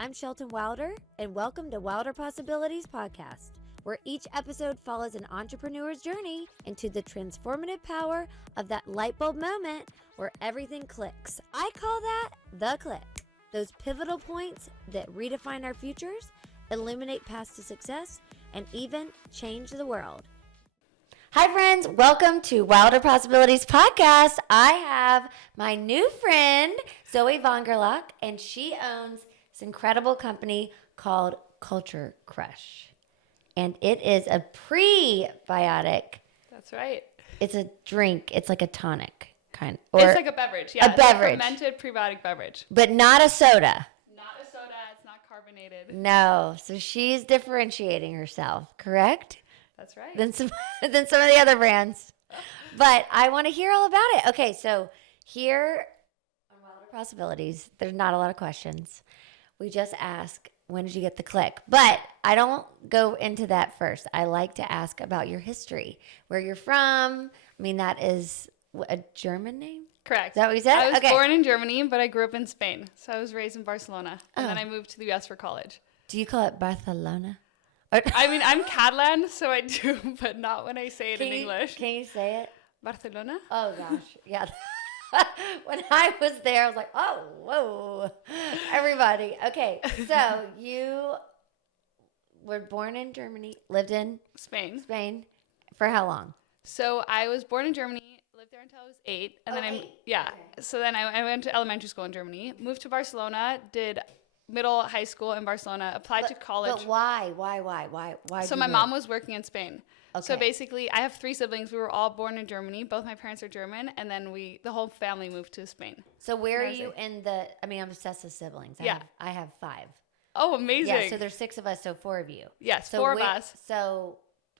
I'm Shelton Wilder, and welcome to Wilder Possibilities Podcast, where each episode follows an entrepreneur's journey into the transformative power of that light bulb moment where everything clicks. I call that the click. Those pivotal points that redefine our futures, illuminate paths to success, and even change the world. Hi, friends. Welcome to Wilder Possibilities Podcast. I have my new friend, Zoe von Gerlach, and she owns this incredible company called Culture Crush. And it is a prebiotic. That's right. It's a drink. It's like a tonic kind. It's like a beverage. Yeah, a beverage. A fermented prebiotic beverage. But not a soda. Not a soda. It's not carbonated. No. So she's differentiating herself, correct? That's right. Than some of the other brands. But I want to hear all about it. Okay, so here on Wilder Possibilities, there's not a lot of questions. We just ask, when did you get the click? But I don't go into that first. I like to ask about your history, where you're from. I mean, that is a German name? Correct. Is that what you said? I was okay. born in Germany, but I grew up in Spain. So I was raised in Barcelona. And then I moved to the U.S. for college. Do you call it Barcelona? I mean, I'm Catalan, so I do, but not when I say it in English. Can you say it? Barcelona? Oh, gosh. Yeah. When I was there, I was like, oh, whoa. Everybody. Okay. So you were born in Germany, lived in Spain. For how long? So I was born in Germany, lived there until I was 8. And then Okay. So then I went to elementary school in Germany, moved to Barcelona, did middle high school in Barcelona, applied to college. But why? Why? So my mom was working in Spain. Okay. So basically, I have 3 siblings. We were all born in Germany. Both my parents are German, and then the whole family moved to Spain. So where are you in the? I mean, I'm obsessed with siblings. I have 5. Oh, amazing! Yeah. So there's 6 of us. So 4 of you. Yes, so 4 of us. So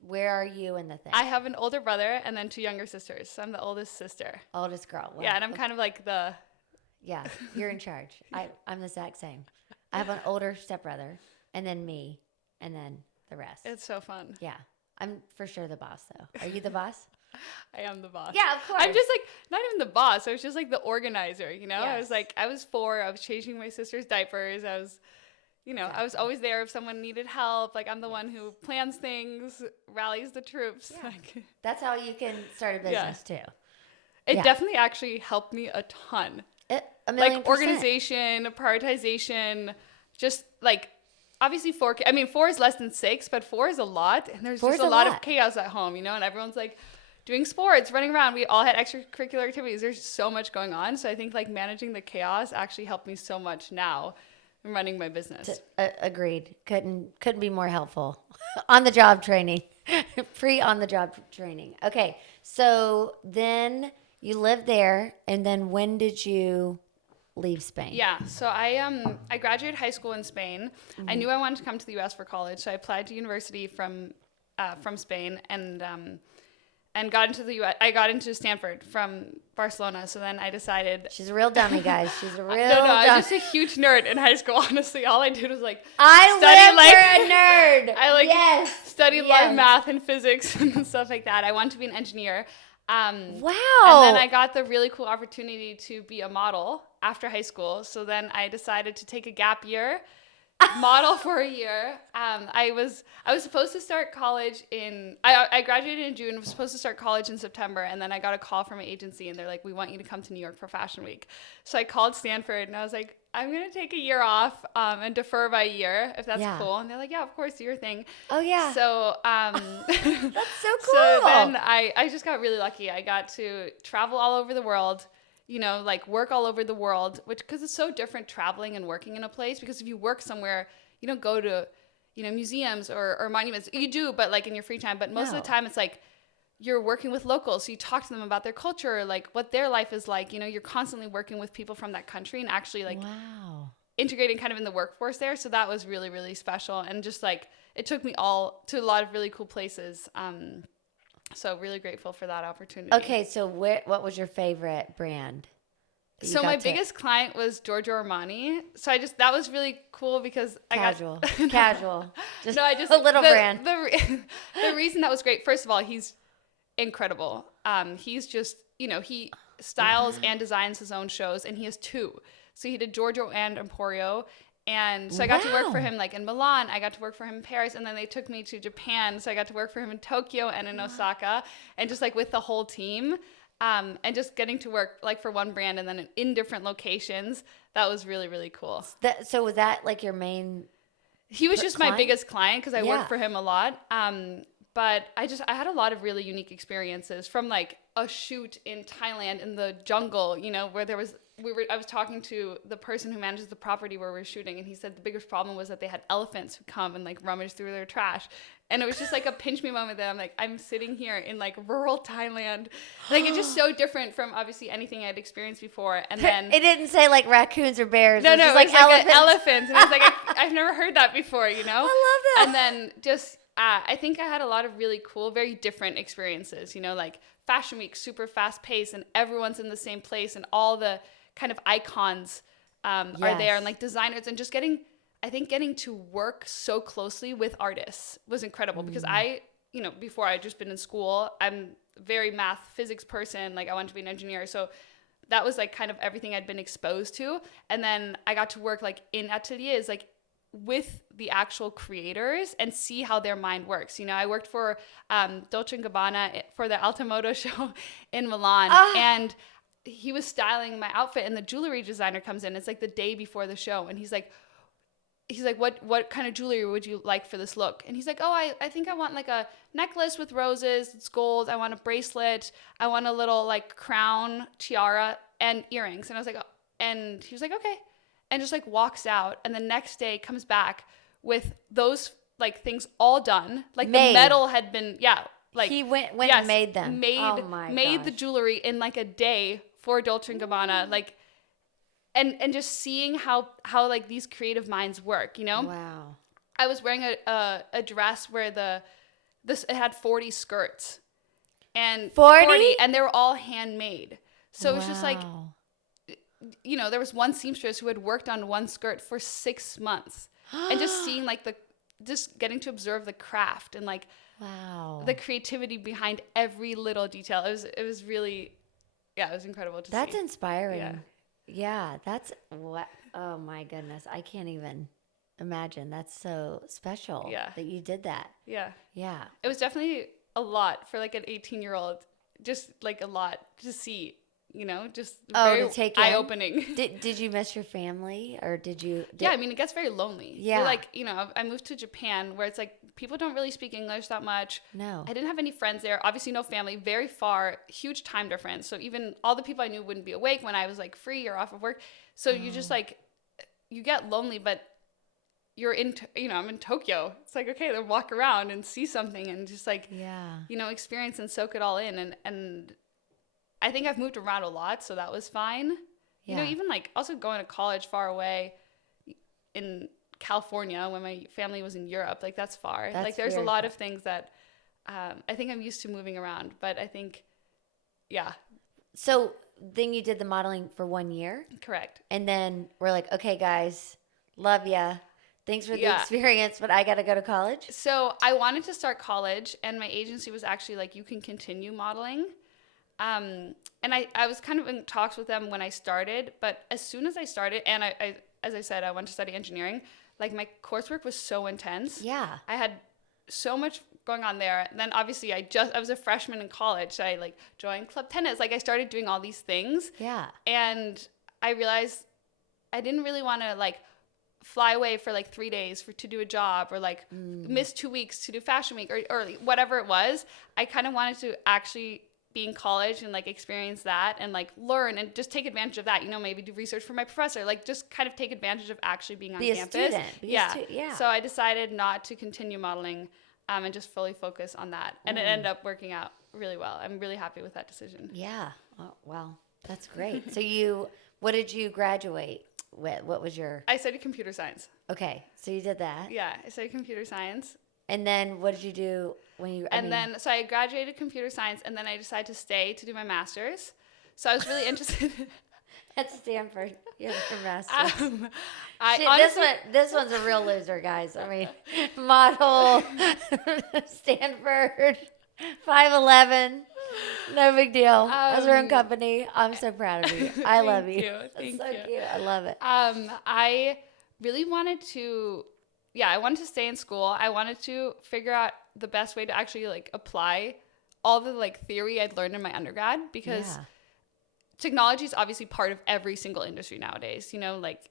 where are you in the thing? I have an older brother and then 2 younger sisters. So I'm the oldest sister. Oldest girl. Wow. Yeah, and I'm kind of like the. Yeah, you're in charge. I'm the exact same. I have an older stepbrother, and then me, and then the rest. It's so fun. Yeah. I'm for sure the boss, though. Are you the boss? I am the boss. Yeah, of course. I'm just like, not even the boss. I was just like the organizer, you know? Yes. I was 4. I was changing my sister's diapers. I was, I was always there if someone needed help. Like, I'm the one who plans things, rallies the troops. Yeah. Like, That's how you can start a business, too. It definitely actually helped me a ton. A million like organization, prioritization, just like obviously 4 is less than 6, but 4 is a lot, and there's just a lot of chaos at home, and everyone's like doing sports, running around. We all had extracurricular activities. There's so much going on, so I think like managing the chaos actually helped me so much now in running my business. Agreed. Couldn't be more helpful. On the job training, free on the job training. Okay, so then you lived there, and then when did you leave Spain? Yeah, so I graduated high school in Spain. Mm-hmm. I knew I wanted to come to the U.S. for college, so I applied to university from Spain and got into the U.S. I got into Stanford from Barcelona. So then I decided she's a real dummy, guys. She's a real dummy. I was just a huge nerd in high school. Honestly, all I did was like I lived for a nerd. I studied a lot of math and physics and stuff like that. I wanted to be an engineer. Wow. And then I got the really cool opportunity to be a model after high school. So then I decided to take a gap year, model for a year. I was supposed to start college I graduated in June, was supposed to start college in September, and then I got a call from an agency, and they're like, we want you to come to New York for Fashion Week. So I called Stanford, and I was like, I'm going to take a year off and defer by a year, if that's cool. And they're like, yeah, of course, do your thing. Oh, yeah. So that's so cool. So then I just got really lucky. I got to travel all over the world, work all over the world, because it's so different traveling and working in a place. Because if you work somewhere, you don't go to, museums or monuments. You do, but like in your free time. But most of the time it's like you're working with locals. So you talk to them about their culture, like what their life is like. You're constantly working with people from that country and actually integrating kind of in the workforce there. So that was really, really special. And just like it took me all to a lot of really cool places. So really grateful for that opportunity. Okay, so what was your favorite brand? So my biggest client was Giorgio Armani. So that was really cool because casual. Just a little brand. The reason that was great, first of all, he's incredible. He's just, he styles and designs his own shows, and he has 2. So he did Giorgio and Emporio, And so I got to work for him like in Milan. I got to work for him in Paris. And then they took me to Japan. So I got to work for him in Tokyo and in Osaka. And just like with the whole team. And just getting to work like for one brand and then in different locations. That was really, really cool. So was that like your main He was just client? my biggest client because I worked for him a lot. But I had a lot of really unique experiences from like a shoot in Thailand in the jungle, you know, where I was talking to the person who manages the property where we were shooting, and he said the biggest problem was that they had elephants who come and like rummage through their trash. And it was just like a pinch me moment that I'm like, I'm sitting here in like rural Thailand. Like it's just so different from obviously anything I'd experienced before. And then it didn't say like raccoons or bears. No, it was no, just it was like elephants. elephants. And I was like, I've never heard that before, you know? I love that. And then just, I think I had a lot of really cool, very different experiences, you know, like Fashion Week, super fast paced and everyone's in the same place and all the kind of icons are there and like designers and just getting to work so closely with artists was incredible because you know, before I had just been in school, I'm a very math physics person. Like I wanted to be an engineer. So that was like kind of everything I'd been exposed to. And then I got to work like in ateliers, like with the actual creators and see how their mind works. You know, I worked for Dolce & Gabbana for the Altamodo show in Milan and he was styling my outfit and the jewelry designer comes in. It's like the day before the show. And he's like, what kind of jewelry would you like for this look? And he's like, oh, I think I want like a necklace with roses. It's gold. I want a bracelet. I want a little like crown, tiara, and earrings. And I was like, oh. And he was like, okay. And just like walks out. And the next day comes back with those like things all done. Like the metal had been, like he went and made them. Made the jewelry in like a day for Dolce & Gabbana. Like, and just seeing how like these creative minds work, you know? Wow. I was wearing a dress where it had 40 skirts and 40 and they were all handmade. So it was just like, you know, there was one seamstress who had worked on one skirt for 6 months and just seeing like just getting to observe the craft and like, the creativity behind every little detail. It was really, it was incredible to see. That's inspiring. Yeah, that's what. Oh my goodness, I can't even imagine. That's so special. That you did that. Yeah. It was definitely a lot for like an 18-year-old. Just like a lot to see. You know, just very to take eye-opening. Did you miss your family or did you? Yeah, I mean, it gets very lonely. Yeah. You're like, you know, I moved to Japan where it's like people don't really speak English that much. No. I didn't have any friends there. Obviously, no family. Very far, huge time difference. So even all the people I knew wouldn't be awake when I was like free or off of work. So you just like, you get lonely, but you're in, you know, I'm in Tokyo. It's like, okay, then walk around and see something and just like, you know, experience and soak it all in. And I think I've moved around a lot, so that was fine. You know, even like also going to college far away in California when my family was in Europe, like that's far. Like there's a lot of things that I think I'm used to moving around, but I think, So then you did the modeling for 1 year? Correct. And then we're like, okay, guys, love ya. Thanks for the experience, but I got to go to college? So I wanted to start college, and my agency was actually like, you can continue modeling. And I was kind of in talks with them when I started, but as soon as I started, and I as I said, I went to study engineering, like my coursework was so intense. Yeah. I had so much going on there. And then obviously I was a freshman in college. So I like joined club tennis. Like I started doing all these things. Yeah. And I realized I didn't really want to like fly away for like 3 days to do a job or like miss 2 weeks to do fashion week or whatever it was. I kind of wanted to actually be in college and like experience that and like learn and just take advantage of that, you know, maybe do research for my professor, like just kind of take advantage of actually being on campus. Be a student. So I decided not to continue modeling and just fully focus on that. And it ended up working out really well. I'm really happy with that decision. Yeah. Oh, well, that's great. So what did you graduate with? What was your? I studied computer science. Okay. So you did that. Yeah. I studied computer science. And then what did you do when you? So I graduated computer science, and then I decided to stay to do my master's. So I was really interested. At Stanford, you're your master's. This one's a real loser, guys. I mean, model, Stanford, 5'11", no big deal. As our own company, I'm so proud of you. I love you. Thank you. Cute. I love it. really wanted to, I wanted to stay in school. I wanted to figure out the best way to actually like apply all the like theory I'd learned in my undergrad, because technology is obviously part of every single industry nowadays. You know, like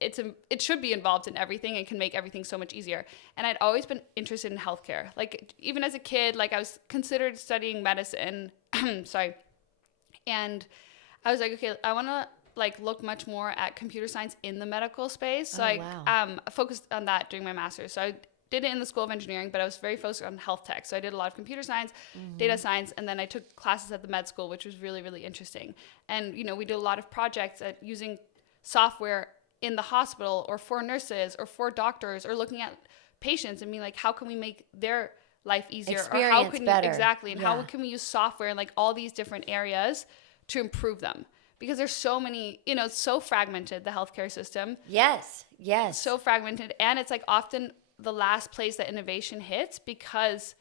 it should be involved in everything and can make everything so much easier. And I'd always been interested in healthcare. Like even as a kid, like I was considered studying medicine. Sorry. And I was like, okay, I want to like look much more at computer science in the medical space. So I focused on that during my master's. So I did it in the School of Engineering, but I was very focused on health tech. So I did a lot of computer science, data science, and then I took classes at the med school, which was really, really interesting. And, you know, we did a lot of projects at using software in the hospital or for nurses or for doctors, or looking at patients and being like, how can we make their life easier? Experience or how can better. Exactly. And how can we use software in like all these different areas to improve them? Because there's so many, you know, it's so fragmented, the healthcare system. Yes. So fragmented. And it's like often the last place that innovation hits, because,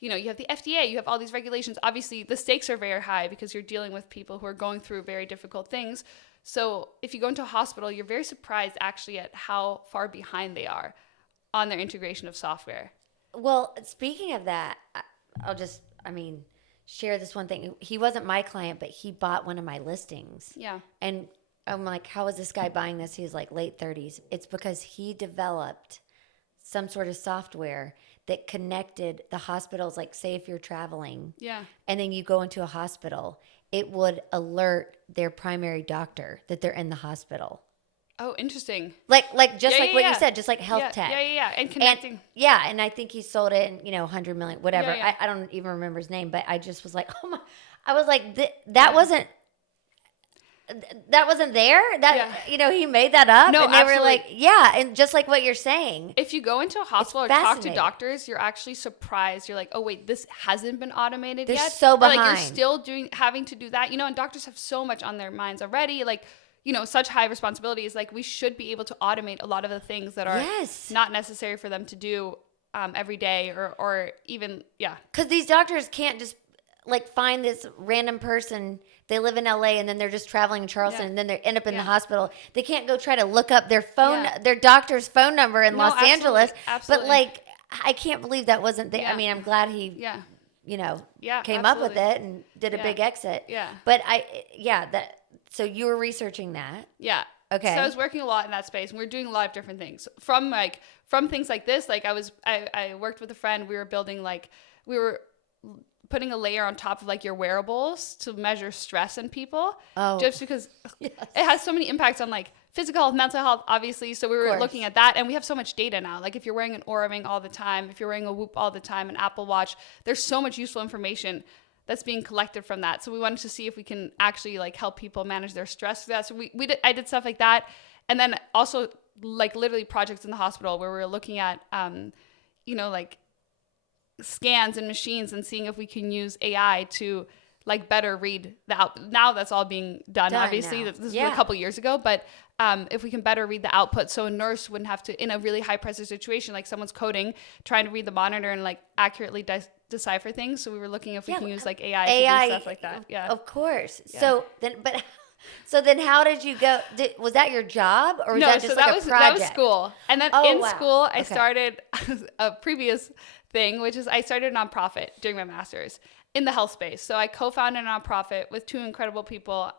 you know, you have the FDA, you have all these regulations. Obviously, the stakes are very high because you're dealing with people who are going through very difficult things. So if you go into a hospital, you're very surprised actually at how far behind they are on their integration of software. Well, speaking of that, I'll share this one thing. He wasn't my client, but he bought one of my listings. Yeah. And I'm like, how is this guy buying this? He's like late 30s. It's because he developed some sort of software that connected the hospitals. Like say if you're traveling and then you go into a hospital, it would alert their primary doctor that they're in the hospital. Oh, interesting. Like what you said, just like health tech. Yeah. And connecting. And I think he sold it in, 100 million, whatever. Yeah. I don't even remember his name, but I just was like, oh my, I was like, that wasn't there. He made that up. No, and they absolutely. were like, and just like what you're saying. If you go into a hospital or talk to doctors, you're actually surprised. You're like, oh wait, this hasn't been automated yet. They're so behind. Or like you're still having to do that, and doctors have so much on their minds already. Like, such high responsibilities. Like we should be able to automate a lot of the things that are not necessary for them to do every day or even, Because these doctors can't just like find this random person. They live in LA and then they're just traveling in Charleston and then they end up in the hospital. They can't go try to look up their their doctor's phone number in Los Angeles. Absolutely. But like, I can't believe that wasn't there. I mean, I'm glad he, came up with it and did a big exit. Yeah. But so you were researching that. Yeah. Okay. So I was working a lot in that space, and we were doing a lot of different things from things like this. Like I worked with a friend. We were putting a layer on top of like your wearables to measure stress in people. Oh. Just because it has so many impacts on like physical health, mental health, obviously. So we were looking at that, and we have so much data now. Like if you're wearing an Oura Ring all the time, if you're wearing a Whoop all the time, an Apple Watch, there's so much useful information that's being collected from that. So we wanted to see if we can actually like help people manage their stress through that. So I did stuff like that. And then also like literally projects in the hospital where we were looking at, like scans and machines and seeing if we can use AI to like better read now that's all being done obviously. This was a couple years ago, but if we can better read the output so a nurse wouldn't have to, in a really high pressure situation, like someone's coding, trying to read the monitor and like accurately decipher things. So we were looking if we can use like AI to do stuff like that. Yeah, of course. Yeah. So then how did you go? Was that your job or was that just like a project? That was school. And then school, I started a previous thing, which is I started a nonprofit during my master's in the health space. So I co-founded a nonprofit with two incredible people.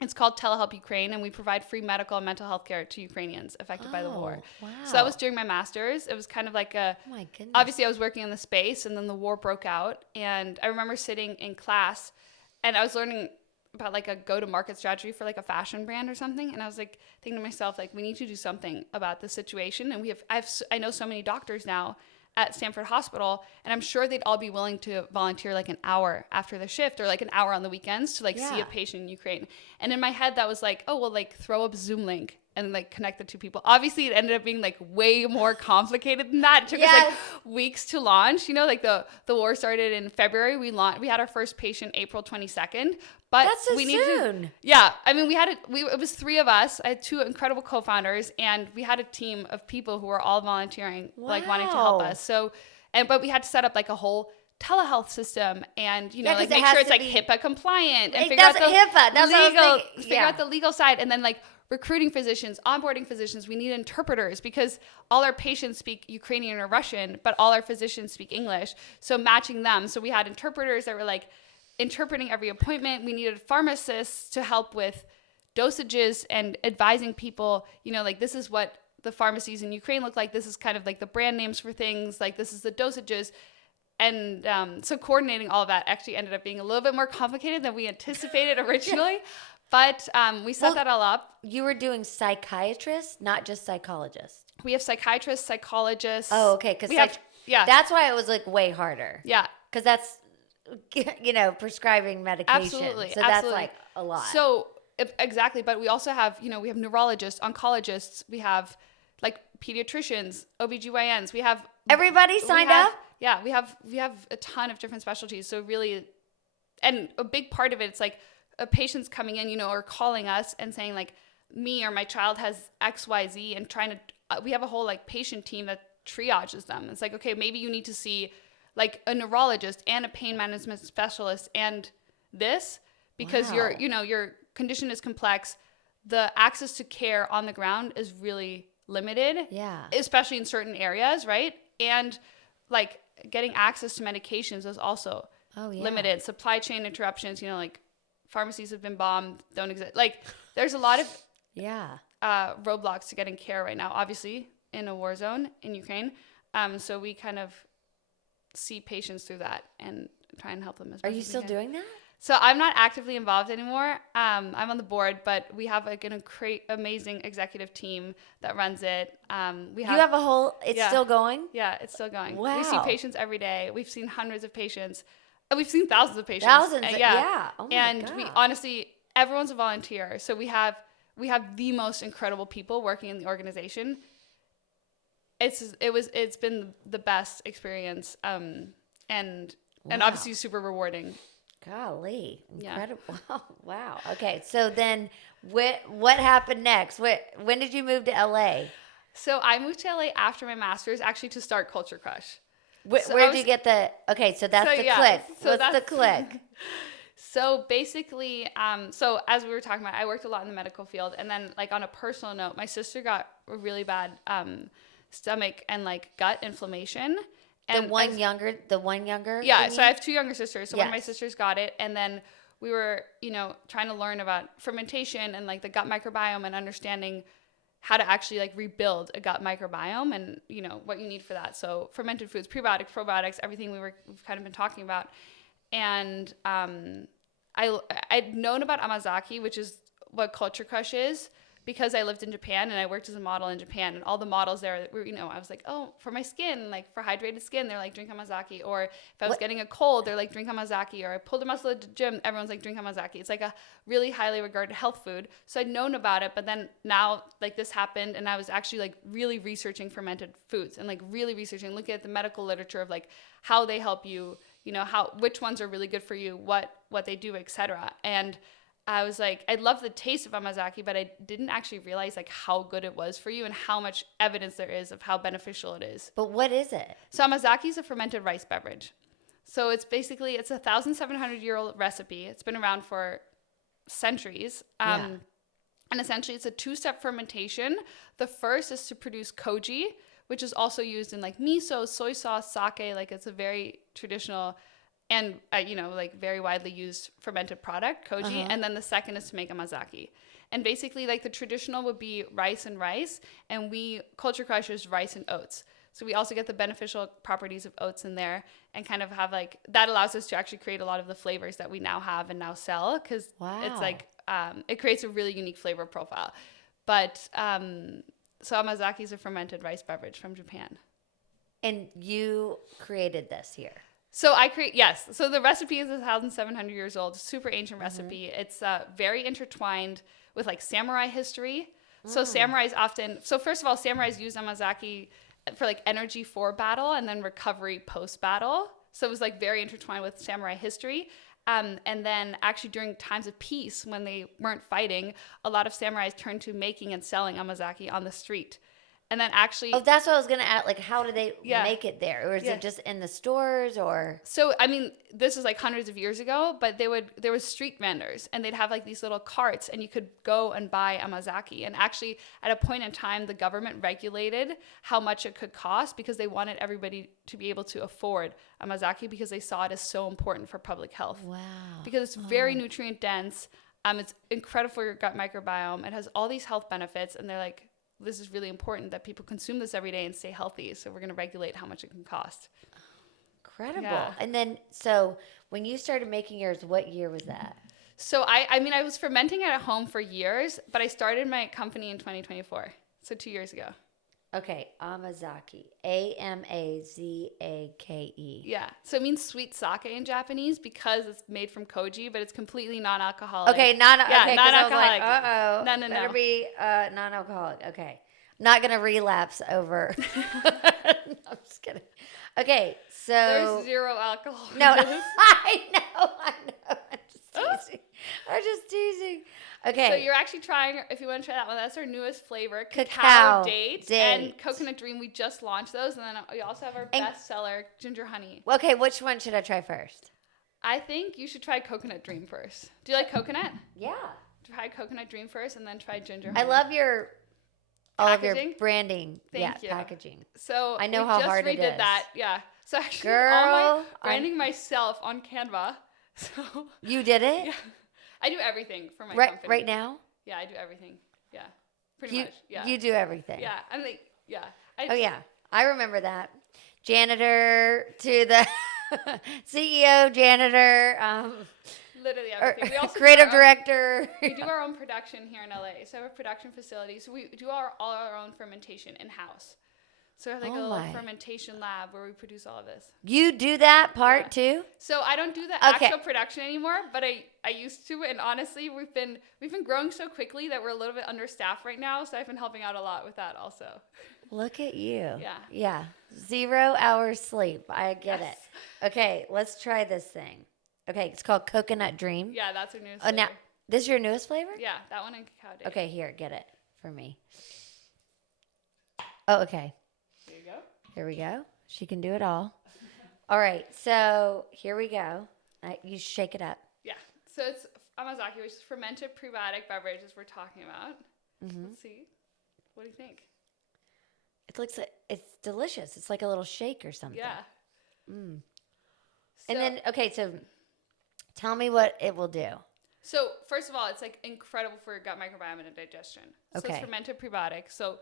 It's called Telehelp Ukraine, and we provide free medical and mental health care to Ukrainians affected by the war. Wow. So that was during my master's. It was kind of like my goodness. Obviously I was working in the space, and then the war broke out. And I remember sitting in class, and I was learning about like a go-to-market strategy for like a fashion brand or something. And I was like thinking to myself, like, we need to do something about this situation. And I know so many doctors now at Stanford Hospital, and I'm sure they'd all be willing to volunteer like an hour after the shift or like an hour on the weekends to like see a patient in Ukraine. And in my head, that was like, oh, well, like throw up a Zoom link and like connect the two people. Obviously, it ended up being like way more complicated than that. It took us like weeks to launch. Like the war started in February. We had our first patient April 22nd. But that's so soon. I mean, it was three of us. I had two incredible co-founders, and we had a team of people who were all volunteering, like wanting to help us. So, but we had to set up like a whole telehealth system and, like make sure it's like HIPAA compliant and figure out the legal side, and then like recruiting physicians, onboarding physicians. We need interpreters because all our patients speak Ukrainian or Russian, but all our physicians speak English. So matching them. So we had interpreters that were like interpreting every appointment. We needed pharmacists to help with dosages and advising people, you know, like this is what the pharmacies in Ukraine look like. This is kind of like the brand names for things. Like this is the dosages. And so coordinating all of that actually ended up being a little bit more complicated than we anticipated originally. But we set that all up. You were doing psychiatrists, not just psychologists. We have psychiatrists, psychologists. Oh, okay. Because that's why it was like way harder. Yeah. Because that's, you know, prescribing medication. Absolutely. So that's like a lot. So exactly. But we also have, you know, we have neurologists, oncologists. We have like pediatricians, OBGYNs. We have everybody signed up. Yeah, we have a ton of different specialties. So really, and a big part of it, it's like a patient's coming in, you know, or calling us and saying like, me or my child has XYZ, and trying to, we have a whole like patient team that triages them. It's like, okay, maybe you need to see like a neurologist and a pain management specialist and this, because your condition is complex. The access to care on the ground is really limited. Yeah. Especially in certain areas, right? And like getting access to medications is also limited. Supply chain interruptions, you know, like pharmacies have been bombed, don't exist. Like there's a lot of roadblocks to getting care right now, obviously in a war zone in Ukraine. So we kind of see patients through that and try and help them as much as we can. Are you still doing that? So I'm not actively involved anymore. I'm on the board, but we have like an amazing executive team that runs it. You have a whole, it's still going? Yeah, it's still going. Wow. We see patients every day. We've seen hundreds of patients. We've seen thousands of patients. Yeah. Oh my God. We honestly, everyone's a volunteer. So we have the most incredible people working in the organization. It's been the best experience. And obviously super rewarding. Golly, incredible. Yeah. Wow. Okay. So then what happened next? When did you move to LA? So I moved to LA after my master's, actually to start Culture Crush. Where did you get the, okay, so that's the click. So what's the click? So basically, so as we were talking about, I worked a lot in the medical field. And then like on a personal note, my sister got a really bad stomach and like gut inflammation. And the one younger? Yeah, so I have two younger sisters. So one of my sisters got it. And then we were, you know, trying to learn about fermentation and like the gut microbiome and understanding how to actually like rebuild a gut microbiome and, you know, what you need for that. So fermented foods, prebiotics, probiotics, everything we've kind of been talking about. And I'd known about amazake, which is what Culture Crush is, because I lived in Japan and I worked as a model in Japan, and all the models there were, you know, I was like, oh, for my skin, like for hydrated skin, they're like, drink amazake. Or if I was getting a cold, they're like, drink amazake. Or I pulled a muscle at the gym, everyone's like, drink amazake. It's like a really highly regarded health food. So I'd known about it, but then now like this happened, and I was actually like really researching fermented foods and like really researching, looking at the medical literature of like how they help you, you know, which ones are really good for you, what they do, etc. And I was like, I love the taste of amazake, but I didn't actually realize like how good it was for you and how much evidence there is of how beneficial it is. But what is it? So amazake is a fermented rice beverage. So it's a 1,700-year-old recipe. It's been around for centuries. And essentially it's a two-step fermentation. The first is to produce koji, which is also used in like miso, soy sauce, sake. Like it's a very traditional and, you know, like very widely used fermented product, koji. Uh-huh. And then the second is to make amazake. And basically like the traditional would be rice, and Culture Crush is rice and oats. So we also get the beneficial properties of oats in there, and kind of have like, that allows us to actually create a lot of the flavors that we now have and now sell. Cause it's like, it creates a really unique flavor profile. But, so amazake is a fermented rice beverage from Japan. And you created this here. So yes. So the recipe is 1,700 years old, super ancient recipe. It's very intertwined with like samurai history. So first of all, samurais used amazake for like energy for battle and then recovery post battle. So it was like very intertwined with samurai history. And then actually during times of peace, when they weren't fighting, a lot of samurais turned to making and selling amazake on the street. And then actually, Oh, that's what I was gonna ask. Like, how do they Yeah. make it there, or is Yeah. it just in the stores, or? so I mean, this is like hundreds of years ago, but there was street vendors, and they'd have like these little carts, and you could go and buy amazake. And actually, at a point in time, the government regulated how much it could cost because they wanted everybody to be able to afford amazake because they saw it as so important for public health. Wow. Because it's very nutrient dense. It's incredible for your gut microbiome. It has all these health benefits, and they're like, this is really important that people consume this every day and stay healthy. So we're going to regulate how much it can cost. Incredible. Yeah. And then, so when you started making yours, what year was that? So I mean, I was fermenting it at home for years, but I started my company in 2024. So 2 years ago. Okay, amazake. Amazake. Yeah. So it means sweet sake in Japanese because it's made from koji, but it's completely non-alcoholic. Okay, Yeah, non-alcoholic. non-alcoholic. Uh-oh. No. Better be non-alcoholic. Okay. Not going to relapse over. No, I'm just kidding. Okay, so. There's zero alcohol. No, I know. I'm just teasing. Okay. So you're actually trying, if you want to try that one, that's our newest flavor, Cacao dates and Coconut Dream. We just launched those. And then we also have our bestseller, Ginger Honey. Okay, which one should I try first? I think you should try Coconut Dream first. Do you like coconut? Yeah. Try Coconut Dream first and then try Ginger Honey. I love all of your Packaging? branding. Thank you. Packaging. So I know we how just hard it redid is. that. Yeah. So actually, all Girl, my branding myself on Canva. So You did it? yeah, I do everything for my Right company. right now? Yeah, I do everything. Yeah, pretty much. Yeah. You do everything. Yeah, I'm like, yeah. Oh yeah. I remember that. Janitor to the CEO, janitor, Literally or everything. We also do creative our own- director. We do our own production here in LA. So we have a production facility. So we do all our own fermentation in-house. So we have like Oh a little my. fermentation lab where we produce all of this. You do that part Yeah. too? So I don't do the Okay. actual production anymore, but I used to. And honestly, we've been growing so quickly that we're a little bit understaffed right now. So I've been helping out a lot with that also. Look at you. Yeah. Yeah. 0 hours sleep. I get Yes. it. Okay, let's try this thing. Okay, it's called Coconut Dream. Yeah, that's our newest Oh, now flavor. this is your newest flavor? Yeah, that one and cacao date. Okay, here, get it for me. Oh, okay. There you go. Here we go. She can do it all. All right, so here we go. You shake it up. Yeah. So it's amazake, which is fermented prebiotic beverage, as we're talking about. Mm-hmm. Let's see. What do you think? It looks like it's delicious. It's like a little shake or something. Yeah. Mm. So, And then, okay, so tell me what it will do. So first of all, it's like incredible for your gut microbiome and digestion. So Okay. it's fermented prebiotic. So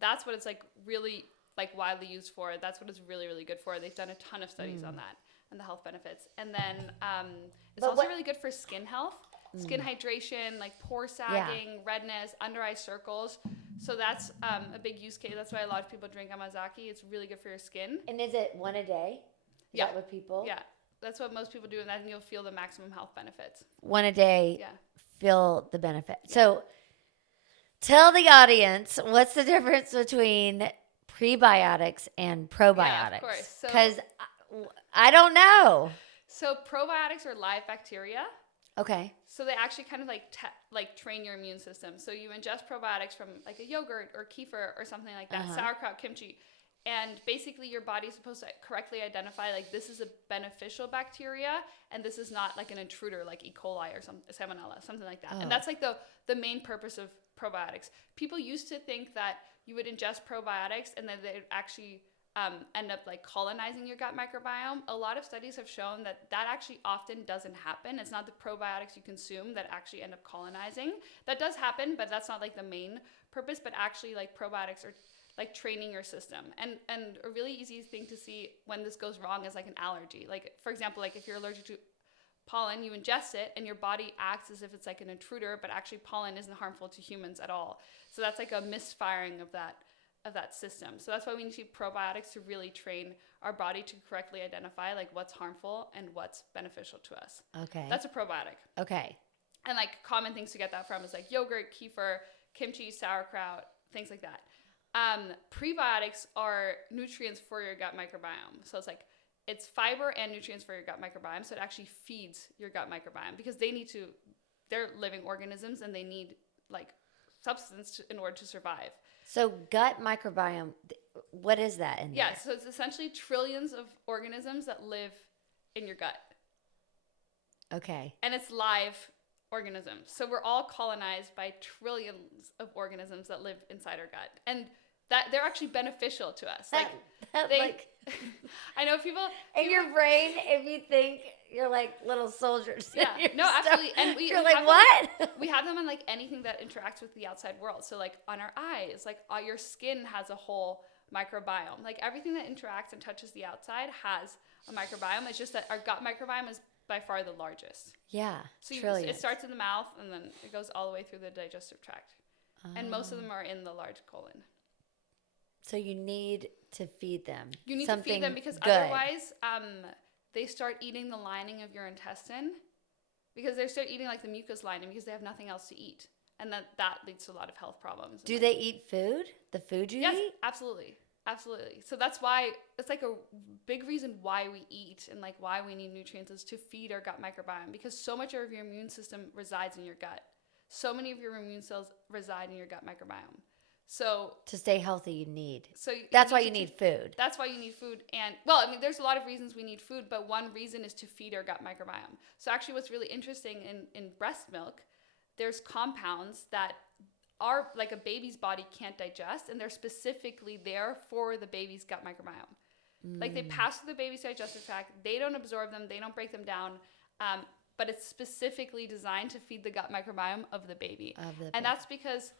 that's what it's like really like widely used for. That's what it's really, really good for. They've done a ton of studies on that and the health benefits. And then it's But also what- really good for skin health, skin hydration, like pore sagging, redness, under eye circles. So that's a big use case. That's why a lot of people drink amazake. It's really good for your skin. And is it one a day? Is Yeah. that what people? Yeah. That's what most people do. And then you'll feel the maximum health benefits. One a day, Yeah. feel the benefit. So tell the audience, what's the difference between prebiotics and probiotics? Yeah, of course. So- Because I don't know. So probiotics are live bacteria. Okay. So they actually kind of like train your immune system. So you ingest probiotics from like a yogurt or kefir or something like that, sauerkraut, kimchi. And basically your body's supposed to correctly identify like this is a beneficial bacteria and this is not like an intruder like E. coli or some salmonella, something like that. Oh. And that's like the main purpose of probiotics. People used to think that you would ingest probiotics and then they'd actually end up like colonizing your gut microbiome. A lot of studies have shown that actually often doesn't happen. It's not the probiotics you consume that actually end up colonizing. That does happen, but that's not like the main purpose, but actually like probiotics are like training your system. And a really easy thing to see when this goes wrong is like an allergy. Like for example, like if you're allergic to pollen, you ingest it and your body acts as if it's like an intruder, but actually pollen isn't harmful to humans at all. So that's like a misfiring of that system. So that's why we need probiotics to really train our body to correctly identify like what's harmful and what's beneficial to us. Okay. That's a probiotic. Okay. And like common things to get that from is like yogurt, kefir, kimchi, sauerkraut, things like that. Prebiotics are nutrients for your gut microbiome. So it's fiber and nutrients for your gut microbiome. So it actually feeds your gut microbiome because they're living organisms and they need like substance in order to survive. So gut microbiome, what is that in Yeah, there? so it's essentially trillions of organisms that live in your gut. Okay. And it's live organisms. So we're all colonized by trillions of organisms that live inside our gut. And that they're actually beneficial to us. I know people in your brain, if you think you're like little soldiers. Yeah, no, absolutely. And you're like, what? We have them on like anything that interacts with the outside world. So like on our eyes, like your skin has a whole microbiome. Like everything that interacts and touches the outside has a microbiome. It's just that our gut microbiome is by far the largest. Yeah, so it starts in the mouth and then it goes all the way through the digestive tract. And most of them are in the large colon. So you need to feed them. You need to feed them because good. Otherwise they start eating the lining of your intestine because they start eating like the mucus lining because they have nothing else to eat. And that leads to a lot of health problems. Do they eat food? The food you eat? Yes, absolutely. Absolutely. So that's why it's like a big reason why we eat and like why we need nutrients is to feed our gut microbiome because so much of your immune system resides in your gut. So many of your immune cells reside in your gut microbiome. So to stay healthy, you need. So that's why you need food. That's why you need food. And well, I mean, there's a lot of reasons we need food, but one reason is to feed our gut microbiome. So actually what's really interesting in breast milk, there's compounds that are like a baby's body can't digest, and they're specifically there for the baby's gut microbiome. Like they pass through the baby's digestive tract, they don't absorb them, they don't break them down, but it's specifically designed to feed the gut microbiome of the baby. And that's because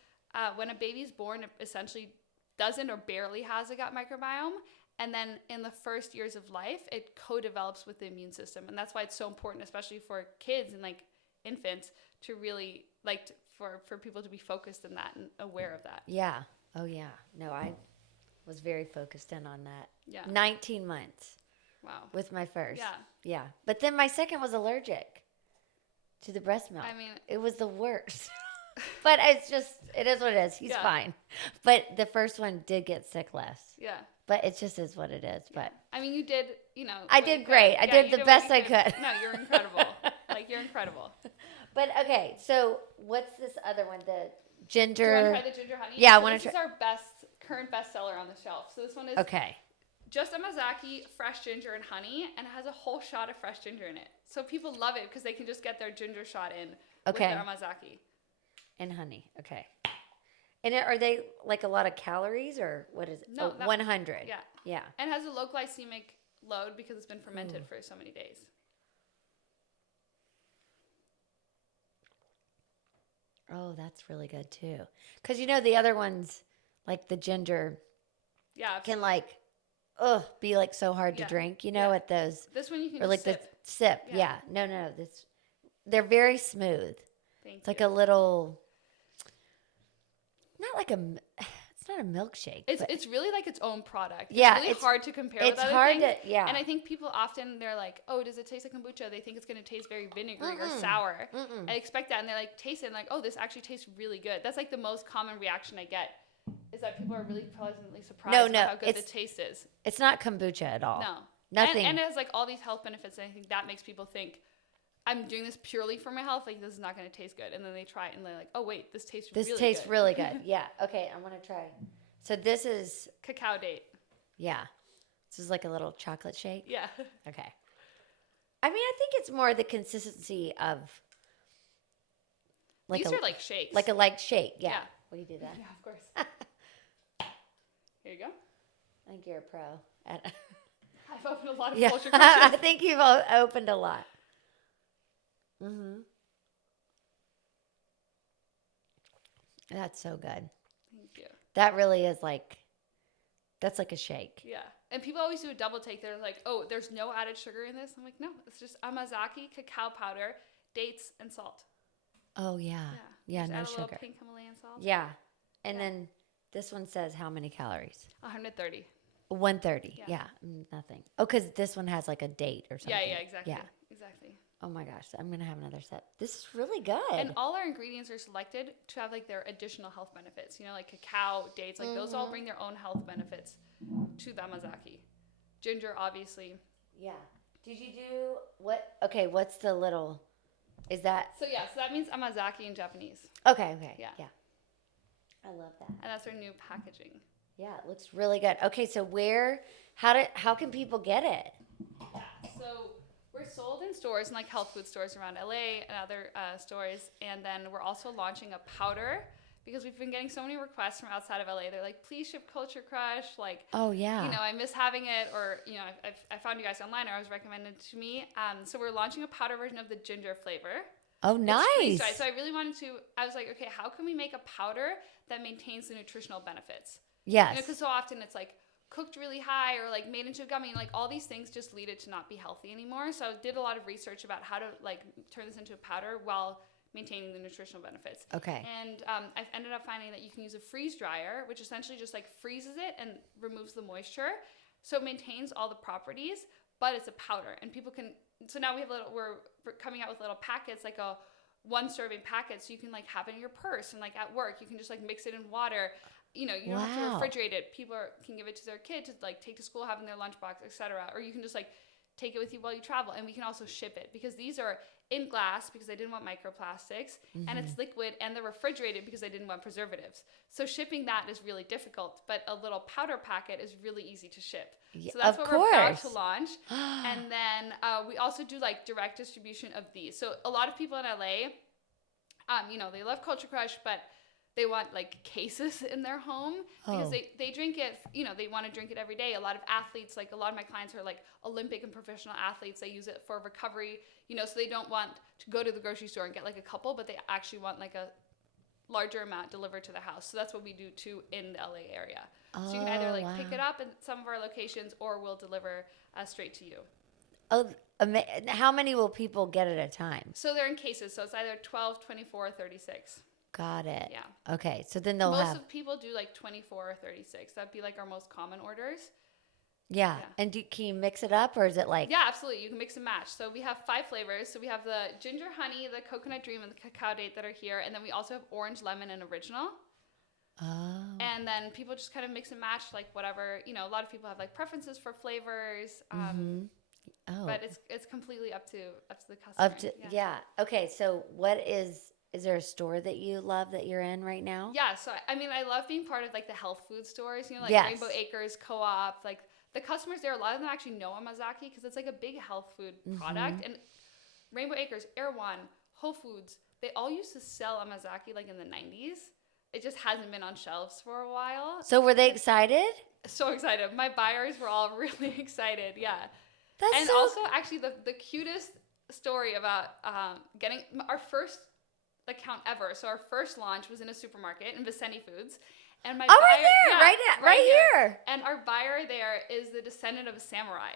when a baby's born, it essentially doesn't or barely has a gut microbiome. And then in the first years of life, it co-develops with the immune system. And that's why it's so important, especially for kids and like infants, to really like for people to be focused in that and aware of that. Yeah. Oh, yeah. No, I was very focused in on that. Yeah. 19 months. Wow. With my first. Yeah. Yeah. But then my second was allergic to the breast milk. I mean, it was the worst. But it is what it is. He's fine. But the first one did get sick less. Yeah. But it just is what it is. Yeah. But I mean, you did, I did great. I did the best I could. No, you're incredible. Like, you're incredible. But, okay, so what's this other one? The ginger. Do you want to try the ginger honey? Yeah, I want to try. This is our current bestseller on the shelf. So this one is just amazake, fresh ginger, and honey, and it has a whole shot of fresh ginger in it. So people love it because they can just get their ginger shot in with their amazake. And honey, okay. And are they like a lot of calories or what is it? No, 100. Yeah. Yeah. And it has a low glycemic load because it's been fermented for so many days. Oh, that's really good too. Because the other ones, like the ginger, can like, be like so hard to drink. At those. This one you can or like sip. the sip. Yeah. No. They're very smooth. It's like a little. Not like it's not a milkshake. It's really like its own product. Yeah, it's really hard to compare with other hard things. And I think people often, they're like, oh, does it taste like kombucha? They think it's going to taste very vinegary or sour. I expect that. And they like taste it and like, oh, this actually tastes really good. That's like the most common reaction I get is that people are really pleasantly surprised by how good the taste is. It's not kombucha at all. No. Nothing. And it has like all these health benefits. And I think that makes people think, I'm doing this purely for my health. Like, this is not going to taste good. And then they try it and they're like, oh, wait, this tastes really good. This tastes really good. Yeah. Okay, I'm going to try. So this is... Cacao date. Yeah. This is like a little chocolate shake? Yeah. Okay. I mean, I think it's more the consistency of... These are like shakes. Like a shake, yeah. Will you do that? Yeah, of course. Here you go. I think you're a pro. I've opened a lot of culture I think you've opened a lot. Mm-hmm. That's so good. Thank you. That really is that's like a shake. Yeah. And people always do a double take. They're like, oh, there's no added sugar in this. I'm like, no, it's just amazake, cacao powder, dates, and salt. Oh, yeah. Yeah, no add sugar. A little pink Himalayan salt. Yeah. And then this one says how many calories? 130. 130. Yeah. Nothing. Oh, because this one has like a date or something. Yeah, exactly. Yeah. Exactly. Oh my gosh, I'm going to have another sip. This is really good. And all our ingredients are selected to have like their additional health benefits. Like cacao, dates, like those all bring their own health benefits to the amazake. Ginger, obviously. Yeah. Did you do what's the little, is that? So that means amazake in Japanese. Okay. Yeah. I love that. And that's our new packaging. Yeah, it looks really good. Okay, so how can people get it? Yeah, so we're sold in stores and like health food stores around LA and other stores. And then we're also launching a powder because we've been getting so many requests from outside of LA. They're like, please ship Culture Crush. Like, oh yeah, you know, I miss having it, or you know, I found you guys online, or I was recommended to me. So we're launching a powder version of the ginger flavor. Oh, nice. It's freeze-dried. So I really wanted to. I was like, okay, how can we make a powder that maintains the nutritional benefits? Yes. You know, because so often it's like cooked really high or like made into a gummy, and like all these things just lead it to not be healthy anymore. So I did a lot of research about how to like turn this into a powder while maintaining the nutritional benefits. Okay. And I've ended up finding that you can use a freeze dryer, which essentially just like freezes it and removes the moisture. So it maintains all the properties, but it's a powder. And people can, so now we're coming out with little packets, like a 1 serving packet. So you can like have it in your purse, and like at work, you can just like mix it in water. You know, you don't have to refrigerate it. People can give it to their kid to like take to school, have in their lunchbox, etc. Or you can just like take it with you while you travel. And we can also ship it because these are in glass because I didn't want microplastics, and it's liquid, and they're refrigerated because I didn't want preservatives. So shipping that is really difficult, but a little powder packet is really easy to ship. So that's what we're about to launch. And then we also do like direct distribution of these. So a lot of people in LA, you know, they love Culture Crush, but they want like cases in their home because they drink it, you know, they want to drink it every day. A lot of athletes, like a lot of my clients are like Olympic and professional athletes. They use it for recovery, you know, so they don't want to go to the grocery store and get like a couple, but they actually want like a larger amount delivered to their house. So that's what we do too in the LA area. So you can either like pick it up at some of our locations, or we'll deliver straight to you. Oh, how many will people get at a time? So they're in cases. So it's either 12, 24, or 36. Got it. Yeah. Okay. So then they'll most of people do like 24 or 36. That'd be like our most common orders. Yeah. And can you mix it up, or is it like? Yeah, absolutely. You can mix and match. So we have 5 flavors. So we have the ginger honey, the coconut dream, and the cacao date that are here. And then we also have orange, lemon, and original. Oh. And then people just kind of mix and match like whatever, you know, a lot of people have like preferences for flavors. But it's completely up to the customer. Yeah. Okay. So is there a store that you love that you're in right now? Yeah. So, I mean, I love being part of like the health food stores, you know, like Rainbow Acres, Co-op, like the customers there, a lot of them actually know amazake because it's like a big health food product. And Rainbow Acres, Erewhon, Whole Foods, they all used to sell amazake like in the 90s. It just hasn't been on shelves for a while. So were they excited? So excited. My buyers were all really excited. Yeah. That's also actually the cutest story about getting our first account ever. So our first launch was in a supermarket in Vicente Foods. And my buyer, right there, right here. And our buyer there is the descendant of a samurai.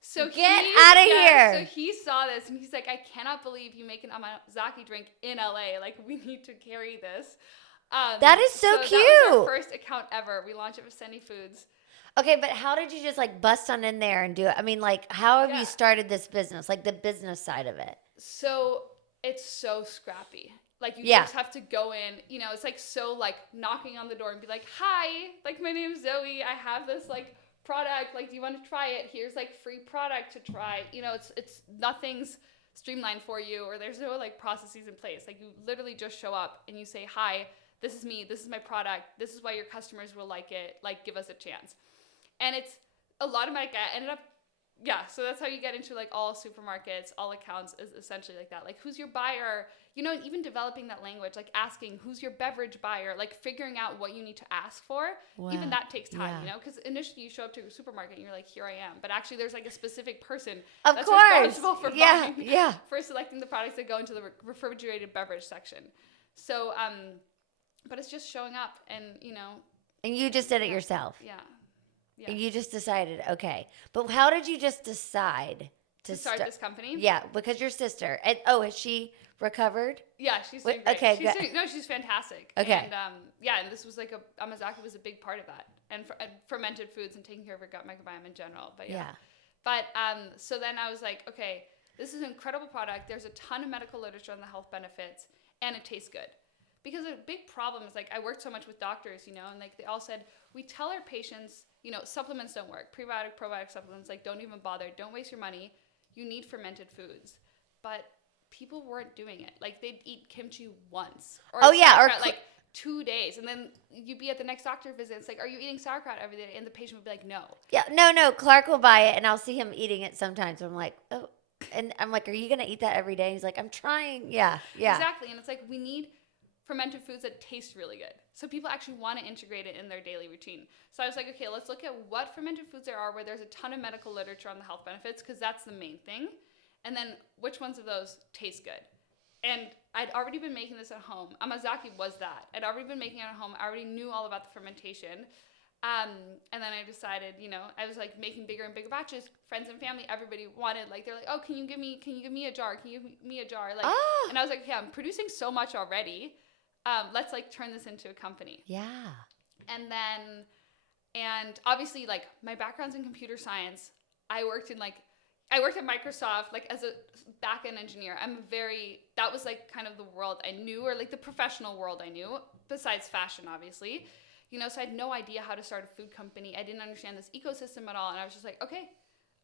So get out of here. So he saw this and he's like, I cannot believe you make an amazake drink in LA. Like, we need to carry this. That is so cute. That was our first account ever. We launched at Vicente Foods. Okay, but how did you just like bust on in there and do it? I mean, like, how have you started this business? Like the business side of it. So it's so scrappy. Like you just have to go in, you know, it's like so like knocking on the door and be like, hi, like my name's Zoe. I have this like product. Like, do you want to try it? Here's like free product to try. You know, it's nothing's streamlined for you, or there's no like processes in place. Like you literally just show up and you say, hi, this is me. This is my product. This is why your customers will like it. Like, give us a chance. And it's a lot of my, I ended up, so that's how you get into like all supermarkets, all accounts is essentially like that. Like, who's your buyer? You know, and even developing that language, like asking who's your beverage buyer, like figuring out what you need to ask for. Wow. Even that takes time, you know, because initially you show up to a supermarket and you're like, here I am. But actually there's like a specific person that's responsible for buying, for selecting the products that go into the refrigerated beverage section. So, but it's just showing up and, you know. And you just did it yourself. Yeah. And you just decided, okay. But how did you just decide to start this company? Yeah, because your sister. And, has she recovered? Yeah, she's doing great. Okay, she's fantastic. Okay. And, and this was like amazake was a big part of that. And fermented foods and taking care of your gut microbiome in general. But But so then I was like, okay, this is an incredible product. There's a ton of medical literature on the health benefits, and it tastes good. Because a big problem is, like, I worked so much with doctors, you know, and, like, they all said, we tell our patients, you know, supplements don't work. Prebiotic, probiotic supplements, like, don't even bother. Don't waste your money. You need fermented foods. But people weren't doing it. Like, they'd eat kimchi once. Or 2 days. And then you'd be at the next doctor visit. It's like, are you eating sauerkraut every day? And the patient would be like, no. Yeah, no. Clark will buy it, and I'll see him eating it sometimes. I'm like, oh. And I'm like, are you going to eat that every day? He's like, I'm trying. Yeah. Exactly. And it's like, we need fermented foods that taste really good. So people actually want to integrate it in their daily routine. So I was like, okay, let's look at what fermented foods there are where there's a ton of medical literature on the health benefits, because that's the main thing. And then which ones of those taste good. And I'd already been making this at home. Amazake was that. I'd already been making it at home. I already knew all about the fermentation. And then I decided, I was like making bigger and bigger batches. Friends and family, everybody wanted, like, they're like, oh, can you give me a jar? Can you give me a jar? Like, and I was like, okay, I'm producing so much already. Let's like turn this into a company. Yeah. And obviously, like, my background's in computer science. I worked at Microsoft, like, as a back-end engineer. That was like kind of the world I knew, or like the professional world I knew, besides fashion, obviously. So I had no idea how to start a food company. I didn't understand this ecosystem at all. And I was just like, okay,